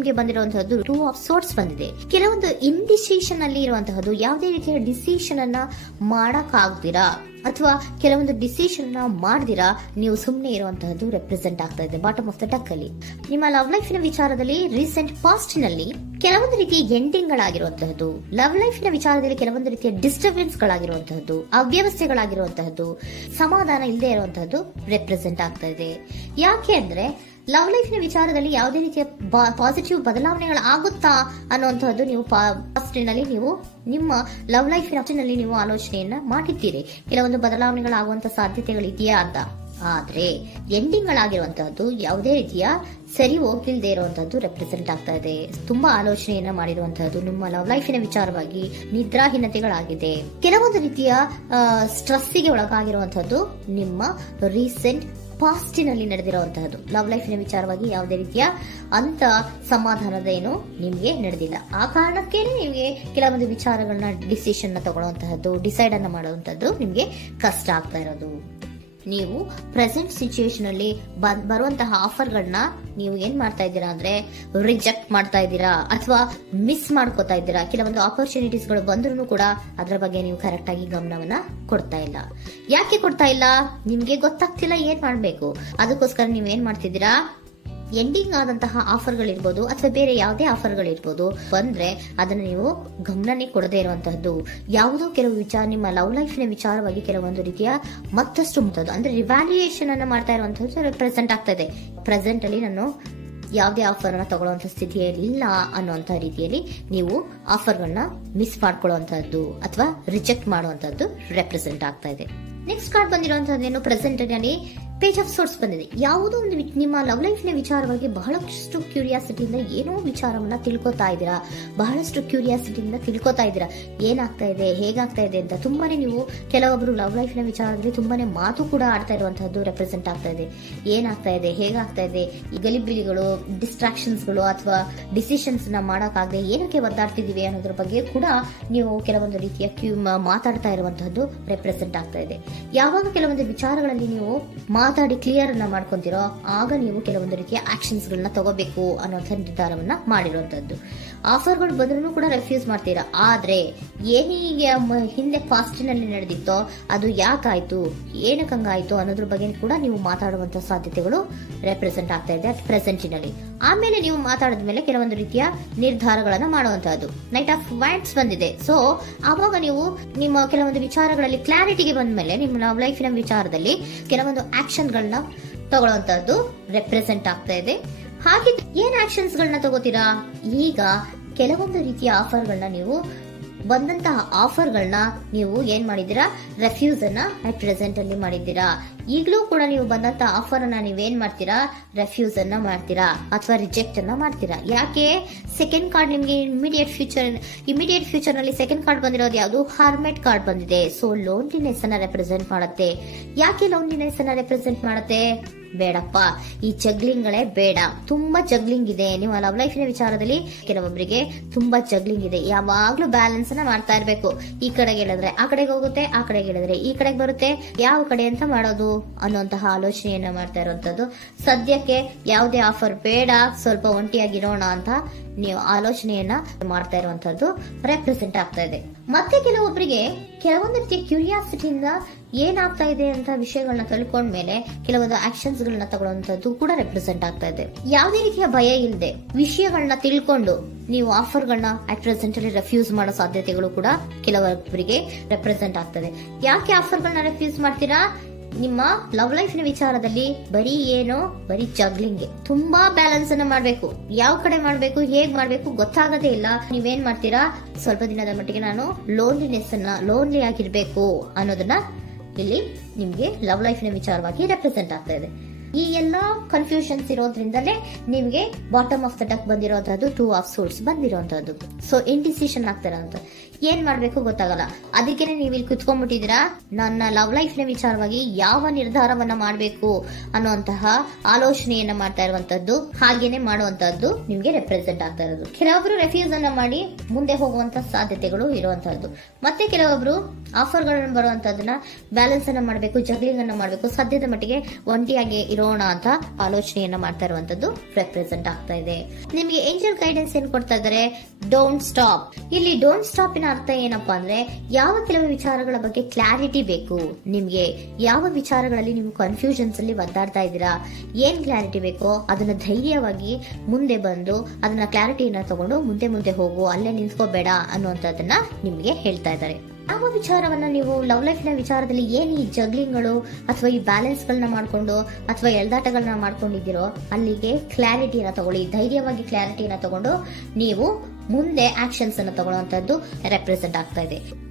ನಿಮ್ಗೆ ಬಂದಿರುವಂತಹದ್ದು two of swords ಬಂದಿದೆ. ಕೆಲವೊಂದು ಇಂಡಿಸಿಷನ್ ಅಲ್ಲಿ ಇರುವಂತಹದ್ದು, ಯಾವುದೇ ರೀತಿಯ ಡಿಸಿಷನ್ ಅನ್ನ ಮಾಡಕ್ ಆಗ್ದಿರಾ ಅಥವಾ ಕೆಲವೊಂದು ಡಿಸಿಷನ್ ನ ಮಾಡ್ದಿರಾ ನೀವು ಸುಮ್ಮನೆ ಇರುವಂತಹದ್ದು ರೆಪ್ರೆಸೆಂಟ್ ಆಗ್ತಾ ಇದೆ ಬಾಟಮ್ ಆಫ್ ದ ಡಕ್ ಅಲ್ಲಿ. ನಿಮ್ಮ ಲವ್ ಲೈಫಿನ ವಿಚಾರದಲ್ಲಿ ರೀಸೆಂಟ್ ಪಾಸ್ಟ್ ನಲ್ಲಿ ಕೆಲವೊಂದು ರೀತಿಯ ಎಂಡಿಂಗ್ ಗಳಾಗಿರುವಂತಹದ್ದು, ಲವ್ ಲೈಫಿನ ವಿಚಾರದಲ್ಲಿ ಕೆಲವೊಂದು ರೀತಿಯ ಡಿಸ್ಟರ್ಬೆನ್ಸ್ ಗಳಾಗಿರುವಂತಹದ್ದು, ಅವ್ಯವಸ್ಥೆಗಳಾಗಿರುವಂತಹದ್ದು, ಸಮಾಧಾನ ಇಲ್ಲದೆ ಇರುವಂತಹದ್ದು ರೆಪ್ರೆಸೆಂಟ್ ಆಗ್ತಾ ಇದೆ. ಯಾಕೆ ಅಂದ್ರೆ ಲವ್ ಲೈಫಿನ ವಿಚಾರದಲ್ಲಿ ಯಾವುದೇ ರೀತಿಯ ಪಾಸಿಟಿವ್ ಬದಲಾವಣೆಗಳು ಆಗುತ್ತಾ ಅನ್ನುವಂಥದ್ದು ನೀವು ಪಾಸ್ಟ್ನಲ್ಲಿ ನೀವು ನಿಮ್ಮ ಲವ್ ಲೈಫಿನಲ್ಲಿ ನೀವು ಆಲೋಚನೆಯನ್ನ ಮಾಡಿದ್ದೀರಿ, ಕೆಲವೊಂದು ಬದಲಾವಣೆಗಳಾಗುವಂತ ಸಾಧ್ಯತೆಗಳಿದೆಯಾ ಅಂತ. ಆದ್ರೆ ಎಂಡಿಂಗ್ ಗಳಾಗಿರುವಂತಹದ್ದು ಯಾವುದೇ ರೀತಿಯ ಸರಿ ಹೋಗ್ತಿಲ್ದೇ ಇರುವಂತಹದ್ದು ರೆಪ್ರೆಸೆಂಟ್ ಆಗ್ತಾ ಇದೆ. ತುಂಬಾ ಆಲೋಚನೆಯನ್ನ ಮಾಡಿರುವಂತಹದ್ದು ನಿಮ್ಮ ಲವ್ ಲೈಫಿನ ವಿಚಾರವಾಗಿ ನಿದ್ರಾಹೀನತೆಗಳಾಗಿದೆ. ಕೆಲವೊಂದು ರೀತಿಯ ಸ್ಟ್ರೆಸ್ಸಿಗೆ ಒಳಗಾಗಿರುವಂತಹದ್ದು ನಿಮ್ಮ ರೀಸೆಂಟ್ ಪಾಸ್ಟಿನಲ್ಲಿ ನಡೆದಿರುವಂತಹದ್ದು. ಲವ್ ಲೈಫಿನ ವಿಚಾರವಾಗಿ ಯಾವುದೇ ರೀತಿಯ ಅಂತ ಸಮಾಧಾನದ ಏನು ನಿಮ್ಗೆ ನಡೆದಿಲ್ಲ. ಆ ಕಾರಣಕ್ಕೇನೆ ನಿಮ್ಗೆ ಕೆಲವೊಂದು ವಿಚಾರಗಳನ್ನ ಡಿಸಿಷನ್ ತಗೊಳ್ಳುವಂತಹದ್ದು, ಡಿಸೈಡ್ ಅನ್ನ ಮಾಡುವಂತಹದ್ದು ನಿಮ್ಗೆ ಕಷ್ಟ ಆಗ್ತಾ ಇರೋದು. ನೀವು ಪ್ರೆಸೆಂಟ್ ಸಿಚುಯೇಷನ್ ಅಲ್ಲಿ ಬರುವಂತಹ ಆಫರ್ಗಳನ್ನ ನೀವು ಏನ್ ಮಾಡ್ತಾ ಇದ್ದೀರಾ ಅಂದ್ರೆ ರಿಜೆಕ್ಟ್ ಮಾಡ್ತಾ ಇದ್ದೀರಾ ಅಥವಾ ಮಿಸ್ ಮಾಡ್ಕೋತಾ ಇದ್ದೀರಾ. ಕೆಲವೊಂದು ಆಪರ್ಚುನಿಟೀಸ್ ಗಳು ಬಂದ್ರೂ ಕೂಡ ಅದರ ಬಗ್ಗೆ ನೀವು ಕರೆಕ್ಟ್ ಆಗಿ ಗಮನವನ್ನ ಕೊಡ್ತಾ ಇಲ್ಲ. ಯಾಕೆ ಕೊಡ್ತಾ ಇಲ್ಲ? ನಿಮ್ಗೆ ಗೊತ್ತಾಗ್ತಿಲ್ಲ ಏನ್ ಮಾಡ್ಬೇಕು. ಅದಕ್ಕೋಸ್ಕರ ನೀವ್ ಏನ್ ಮಾಡ್ತಿದ್ದೀರಾ, ಎಂಡಿಂಗ್ ಆದಂತಹ ಆಫರ್ಗಳಿರ್ಬೋದು ಅಥವಾ ಬೇರೆ ಯಾವುದೇ ಆಫರ್ಗಳಿರ್ಬೋದು ಬಂದ್ರೆ ಅದನ್ನ ನೀವು ಗಮನನೇ ಕೊಡದೇ ಇರುವಂತಹದ್ದು. ಯಾವುದೋ ಕೆಲವು ವಿಚಾರ ನಿಮ್ಮ ಲವ್ ಲೈಫಿನ ವಿಚಾರವಾಗಿ ಕೆಲವೊಂದು ರೀತಿಯ ಮತ್ತಷ್ಟು ಮುತ್ತದ್ದು ಅಂದ್ರೆ ರಿವ್ಯಾಲ್ಯೂಯೇಷನ್ ಅನ್ನ ಮಾಡ್ತಾ ಇರುವಂತಹದ್ದು ಪ್ರೆಸೆಂಟ್ ಆಗ್ತಾ ಇದೆ. ಪ್ರೆಸೆಂಟ್ ಅಲ್ಲಿ ನಾನು ಯಾವುದೇ ಆಫರ್ ಅನ್ನ ತಗೊಳ್ಳುವಂತ ಸ್ಥಿತಿಯಲ್ಲಿ ಇಲ್ಲ ಅನ್ನುವಂತ ರೀತಿಯಲ್ಲಿ ನೀವು ಆಫರ್ಗಳನ್ನ ಮಿಸ್ ಮಾಡ್ಕೊಳ್ಳುವಂತಹದ್ದು ಅಥವಾ ರಿಜೆಕ್ಟ್ ಮಾಡುವಂತಹದ್ದು ರೆಪ್ರೆಸೆಂಟ್ ಆಗ್ತಾ ಇದೆ. ನೆಕ್ಸ್ಟ್ ಕಾರ್ಡ್ ಬಂದಿರುವಂತಹದ್ದೇನು, ಪ್ರೆಸೆಂಟ್ ನಲ್ಲಿ ಪೇಜ್ ಆಫ್ ಸೋರ್ಟ್ಸ್ ಬಂದಿದೆ. ಯಾವುದೋ ಒಂದು ನಿಮ್ಮ ಲವ್ ಲೈಫಿನ ವಿಚಾರವಾಗಿ ಬಹಳಷ್ಟು ಕ್ಯೂರಿಯಾಸಿಟಿಯಿಂದ ಏನೋ ವಿಚಾರವನ್ನ ತಿಳ್ಕೊತಾ ಇದ್ದೀರಾ, ಬಹಳಷ್ಟು ಕ್ಯೂರಿಯಾಸಿಟಿಯಿಂದ ತಿಳ್ಕೊತಾ ಇದ್ದೀರಾ ಏನಾಗ್ತಾ ಇದೆ, ಹೇಗಾಗ್ತಾ ಇದೆ ಅಂತ. ತುಂಬಾನೇ ನೀವು ಕೆಲವೊಬ್ರು ಲವ್ ಲೈಫಿನ ವಿಚಾರದಲ್ಲಿ ತುಂಬಾನೇ ಮಾತು ಕೂಡ ಆಡ್ತಾ ಇರುವಂತಹದ್ದು ರೆಪ್ರೆಸೆಂಟ್ ಆಗ್ತಾ ಇದೆ. ಏನಾಗ್ತಾ ಇದೆ, ಹೇಗಾಗ್ತಾ ಇದೆ, ಈ ಗಲಿಬಿಲಿಗಳು, ಡಿಸ್ಟ್ರಾಕ್ಷನ್ಸ್ಗಳು ಅಥವಾ ಡಿಸಿಷನ್ಸ್ ನ ಮಾಡಕ್ಕಾಗದೆ ಏನಕ್ಕೆ ಒದ್ದಾಡ್ತಿದೀವಿ ಅನ್ನೋದ್ರ ಬಗ್ಗೆ ಕೂಡ ನೀವು ಕೆಲವೊಂದು ರೀತಿಯ ಮಾತಾಡ್ತಾ ಇರುವಂತಹದ್ದು ರೆಪ್ರೆಸೆಂಟ್ ಆಗ್ತಾ ಇದೆ. ಯಾವಾಗ ಕೆಲವೊಂದು ವಿಚಾರಗಳಲ್ಲಿ ನೀವು ಮಾತಾಡಿ ಕ್ಲಿಯರ್ ಅನ್ನ ಮಾಡ್ಕೊಂತೀರೋ ಆಗ ನೀವು ಕೆಲವೊಂದು ರೀತಿಯ ಆಕ್ಷನ್ಸ್ ಗಳನ್ನ ತಗೋಬೇಕು ಅನ್ನೋ ನಿರ್ಧಾರವನ್ನ ಮಾಡಿರುವಂತದ್ದು. ಆಫರ್ಗಳು ಬಂದ್ರೂ ಕೂಡ ರೆಫ್ಯೂಸ್ ಮಾಡ್ತೀರಾ. ಆದ್ರೆ ಏನೀಗ ಹಿಂದೆ ಪಾಸ್ಟಿನಲ್ಲಿ ನಡೆದಿತ್ತೋ ಅದು ಯಾಕಾಯ್ತು, ಏನಕ್ಕೆ ಹಂಗಾಯ್ತು ಅನ್ನೋದ್ರ ಬಗ್ಗೆ ಕೂಡ ನೀವು ಮಾತಾಡುವಂತ ಸಾಧ್ಯತೆಗಳು ರೆಪ್ರೆಸೆಂಟ್ ಆಗ್ತಾ ಇದೆ ಅಟ್ ಪ್ರೆಸೆಂಟಿನಲ್ಲಿ. ಆಮೇಲೆ ನೀವು ಮಾತಾಡಿದ ಮೇಲೆ ಕೆಲವೊಂದು ರೀತಿಯ ನಿರ್ಧಾರಗಳನ್ನ ಮಾಡುವಂತಹದ್ದು. ನೈಟ್ ಆಫ್ ವೈಂಡ್ಸ್ ಬಂದಿದೆ. ಸೊ ಆವಾಗ ನೀವು ನಿಮ್ಮ ಕೆಲವೊಂದು ವಿಚಾರಗಳಲ್ಲಿ ಕ್ಲಾರಿಟಿಗೆ ಬಂದ ಮೇಲೆ ನಿಮ್ಮ ಲವ್ ಲೈಫಿನ ವಿಚಾರದಲ್ಲಿ ಕೆಲವೊಂದು ಆಕ್ಷನ್ ಗಳನ್ನ ತಗೊಳ್ಳುವಂತಹದ್ದು ರೆಪ್ರೆಸೆಂಟ್ ಆಗ್ತಾ ಇದೆ. ಹಾಗೆ ಏನ್ ಆಕ್ಷನ್ಸ್ ಗಳನ್ನ ತಗೋತೀರಾ? ಈಗ ಕೆಲವೊಂದು ರೀತಿಯ ಆಫರ್ಗಳನ್ನ ನೀವು ಬಂದಂತಹ ಆಫರ್ಗಳನ್ನ ನೀವು ಏನ್ ಮಾಡಿದೀರಾ, ರೆಫ್ಯೂಸ್ ಅನ್ನ ಅಟ್ ಪ್ರೆಸೆಂಟ್ ಅಲ್ಲಿ ಮಾಡಿದ್ದೀರಾ. ಈಗಲೂ ಕೂಡ ನೀವು ಬಂದಂತ ಆಫರ್ ಅನ್ನ ನೀವೇನ್ ಮಾಡ್ತೀರಾ, ರೆಫ್ಯೂಸ್ ಅನ್ನ ಮಾಡ್ತೀರಾ ಅಥವಾ ರಿಜೆಕ್ಟ್ ಅನ್ನ ಮಾಡ್ತೀರಾ. ಯಾಕೆ? ಸೆಕೆಂಡ್ ಕಾರ್ಡ್ ನಿಮ್ಗೆ ಇಮಿಡಿಯೇಟ್ ಫ್ಯೂಚರ್ ನಲ್ಲಿ ಸೆಕೆಂಡ್ ಕಾರ್ಡ್ ಬಂದಿರೋದು ಯಾವುದು, ಹಾರ್ಮೆಟ್ ಕಾರ್ಡ್ ಬಂದಿದೆ. ಸೊ ಲೋನ್ಲಿನೆಸ್ ಅನ್ನ ರೆಪ್ರೆಸೆಂಟ್ ಮಾಡುತ್ತೆ. ಯಾಕೆ ಲೋನ್ಲಿನೆಸ್ ಅನ್ನ ರೆಪ್ರೆಸೆಂಟ್ ಮಾಡುತ್ತೆ? ಬೇಡಪ್ಪ, ಈ ಜಗ್ಲಿಂಗ್ ಗಳೇ ಬೇಡ. ತುಂಬಾ ಜಗ್ಲಿಂಗ್ ಇದೆ ನಿಮ್ಮ ಲವ್ ಲೈಫಿನ ವಿಚಾರದಲ್ಲಿ. ಕೆಲವೊಬ್ಬರಿಗೆ ತುಂಬಾ ಜಗ್ಲಿಂಗ್ ಇದೆ. ಯಾವಾಗ್ಲೂ ಬ್ಯಾಲೆನ್ಸ್ ಅನ್ನ ಮಾಡ್ತಾ ಇರ್ಬೇಕು. ಈ ಕಡೆಗೆ ಹೇಳಿದ್ರೆ ಆ ಕಡೆಗೆ ಹೋಗುತ್ತೆ, ಆ ಕಡೆಗೆ ಹೇಳಿದ್ರೆ ಈ ಕಡೆಗೆ ಬರುತ್ತೆ. ಯಾವ ಕಡೆ ಅಂತ ಮಾಡೋದು ಅನ್ನುವಂತಹ ಆಲೋಚನೆಯನ್ನ ಮಾಡ್ತಾ ಇರುವಂತದ್ದು. ಸದ್ಯಕ್ಕೆ ಯಾವುದೇ ಆಫರ್ ಬೇಡ, ಸ್ವಲ್ಪ ಒಂಟಿಯಾಗಿರೋಣ ಅಂತ ನೀವು ಆಲೋಚನೆಯನ್ನ ಮಾಡ್ತಾ ಇರುವಂತದ್ದು ರೆಪ್ರೆಸೆಂಟ್ ಆಗ್ತಾ ಇದೆ. ಮತ್ತೆ ಕೆಲವೊಬ್ಬರಿಗೆ ಕೆಲವೊಂದು ರೀತಿಯ ಕ್ಯೂರಿಯಾಸಿಟಿಯಿಂದ ಏನಾಗ್ತಾ ಇದೆ ಅಂತ ವಿಷಯಗಳನ್ನ ತಿಳ್ಕೊಂಡ್ಮೇಲೆ ಕೆಲವೊಂದು ಆಕ್ಷನ್ಸ್ ಗಳನ್ನ ತಗೊಳ್ಳುವಂತದ್ದು ಕೂಡ ರೆಪ್ರೆಸೆಂಟ್ ಆಗ್ತಾ ಇದೆ. ಯಾವುದೇ ರೀತಿಯ ಭಯ ಇಲ್ಲದೆ ವಿಷಯಗಳನ್ನ ತಿಳ್ಕೊಂಡು ನೀವು ಆಫರ್ಗಳನ್ನ ಅಟ್ ಪ್ರೆಸೆಂಟ್ ಅಲ್ಲಿ ರೆಫ್ಯೂಸ್ ಮಾಡೋ ಸಾಧ್ಯತೆಗಳು ಕೂಡ ಕೆಲವೊಬ್ಬರಿಗೆ ರೆಪ್ರೆಸೆಂಟ್ ಆಗ್ತದೆ. ಯಾಕೆ ಆಫರ್ಗಳನ್ನ ರೆಫ್ಯೂಸ್ ಮಾಡ್ತೀರಾ? ನಿಮ್ಮ ಲವ್ ಲೈಫಿನ ವಿಚಾರದಲ್ಲಿ ಬರೀ ಜಗ್ಲಿಂಗ್, ತುಂಬಾ ಬ್ಯಾಲೆನ್ಸ್ ಅನ್ನ ಮಾಡ್ಬೇಕು. ಯಾವ ಕಡೆ ಮಾಡ್ಬೇಕು, ಹೇಗ್ ಮಾಡ್ಬೇಕು ಗೊತ್ತಾಗದೇ ಇಲ್ಲ. ನೀವೇನ್ ಮಾಡ್ತೀರಾ, ಸ್ವಲ್ಪ ದಿನದ ಮಟ್ಟಿಗೆ ನಾನು ಲೋನ್ಲಿ ಆಗಿರ್ಬೇಕು ಅನ್ನೋದನ್ನ ಇಲ್ಲಿ ನಿಮ್ಗೆ ಲವ್ ಲೈಫಿನ ವಿಚಾರವಾಗಿ ರೆಪ್ರೆಸೆಂಟ್ ಆಗ್ತಾ ಇದೆ. ಈ ಎಲ್ಲಾ ಕನ್ಫ್ಯೂಷನ್ಸ್ ಇರೋದ್ರಿಂದಲೇ ನಿಮ್ಗೆ ಬಾಟಮ್ ಆಫ್ ದ ಡಕ್ ಬಂದಿರೋದು two of swords ಬಂದಿರೋಂತದ್ದು. So indecision ಆಗ್ತಿರೋಂತ ಏನ್ ಮಾಡ್ಬೇಕು ಗೊತ್ತಾಗಲ್ಲ. ಅದಕ್ಕೆ ನೀವು ಇಲ್ಲಿ ಕುತ್ಕೊಂಡ್ಬಿಟ್ಟಿದ್ದೀರಾ, ನನ್ನ ಲವ್ ಲೈಫ್ ನ ವಿಚಾರವಾಗಿ ಯಾವ ನಿರ್ಧಾರವನ್ನ ಮಾಡಬೇಕು ಅನ್ನುವಂತಹ ಆಲೋಚನೆಯನ್ನ ಮಾಡ್ತಾ ಇರುವಂತದ್ದು, ಹಾಗೇನೆ ಮಾಡುವಂತದ್ದು ನಿಮ್ಗೆ ರೆಪ್ರೆಸೆಂಟ್ ಆಗ್ತಾ ಇರೋದು. ಕೆಲವೊಬ್ರು ರೆಫ್ಯೂಸ್ ಅನ್ನ ಮಾಡಿ ಮುಂದೆ ಹೋಗುವಂತ ಸಾಧ್ಯತೆಗಳು ಇರುವಂತಹದ್ದು, ಮತ್ತೆ ಕೆಲವೊಬ್ರು ಆಫರ್ ಗಳನ್ನ ಬರುವಂತದನ್ನ ಬ್ಯಾಲೆನ್ಸ್ ಅನ್ನ ಮಾಡಬೇಕು, ಜಗ್ಲಿಂಗ್ ಅನ್ನ ಮಾಡಬೇಕು, ಸದ್ಯದ ಮಟ್ಟಿಗೆ ಒಂಟಿಯಾಗಿ ಇರೋಣ ಅಂತ ಆಲೋಚನೆಯನ್ನ ಮಾಡ್ತಾ ಇರುವಂತದ್ದು ರೆಪ್ರೆಸೆಂಟ್ ಆಗ್ತಾ ಇದೆ. ನಿಮ್ಗೆ ಏಂಜಲ್ ಗೈಡೆನ್ಸ್ ಏನ್ ಕೊಡ್ತಾ ಇದ್ದಾರೆ, ಡೋಂಟ್ ಸ್ಟಾಪ್. ಇಲ್ಲಿ ಡೋಂಟ್ ಸ್ಟಾಪ್ ಇನ ಅರ್ಥ ಏನಪ್ಪಾ ಅಂದ್ರೆ, ಯಾವ ಕೆಲವು ವಿಚಾರಗಳ ಬಗ್ಗೆ ಕ್ಲಾರಿಟಿ ಬೇಕು ನಿಮ್ಗೆ, ಯಾವ ವಿಚಾರಗಳಲ್ಲಿ ನೀವು ಕನ್ಫ್ಯೂಷನ್ಸ್ ಅಲ್ಲಿ ಒದ್ದಾಡ್ತಾ ಇದ್ದೀರಾ, ಏನ್ ಕ್ಲಾರಿಟಿ ಬೇಕೋ ಅದನ್ನ ಧೈರ್ಯವಾಗಿ ಮುಂದೆ ಬಂದು ಅದನ್ನ ಕ್ಲಾರಿಟಿಯನ್ನ ತಗೊಂಡು ಮುಂದೆ ಹೋಗು, ಅಲ್ಲೇ ನಿಲ್ಸ್ಕೋಬೇಡ ಅನ್ನುವಂಥದ್ದನ್ನ ನಿಮ್ಗೆ ಹೇಳ್ತಾ ಇದ್ದಾರೆ. ಯಾವ ವಿಚಾರವನ್ನ ನೀವು ಲವ್ ಲೈಫ್ ನ ವಿಚಾರದಲ್ಲಿ ಏನ್ ಈ ಜಗ್ಲಿಂಗ್ಗಳು ಅಥವಾ ಈ ಬ್ಯಾಲೆನ್ಸ್ ಗಳನ್ನ ಮಾಡ್ಕೊಂಡು ಅಥವಾ ಎಳ್ದಾಟಗಳನ್ನ ಮಾಡ್ಕೊಂಡಿದ್ದೀರೋ ಅಲ್ಲಿಗೆ ಕ್ಲಾರಿಟಿಯನ್ನ ತಗೊಳ್ಳಿ, ಧೈರ್ಯವಾಗಿ ಕ್ಲಾರಿಟಿಯನ್ನ ತಗೊಂಡು ನೀವು ಮುಂದೆ ಆಕ್ಷನ್ಸ್ ಅನ್ನು ತಗೊಳ್ಳುವಂತದ್ದು ರೆಪ್ರೆಸೆಂಟ್ ಆಗ್ತಾ ಇದೆ.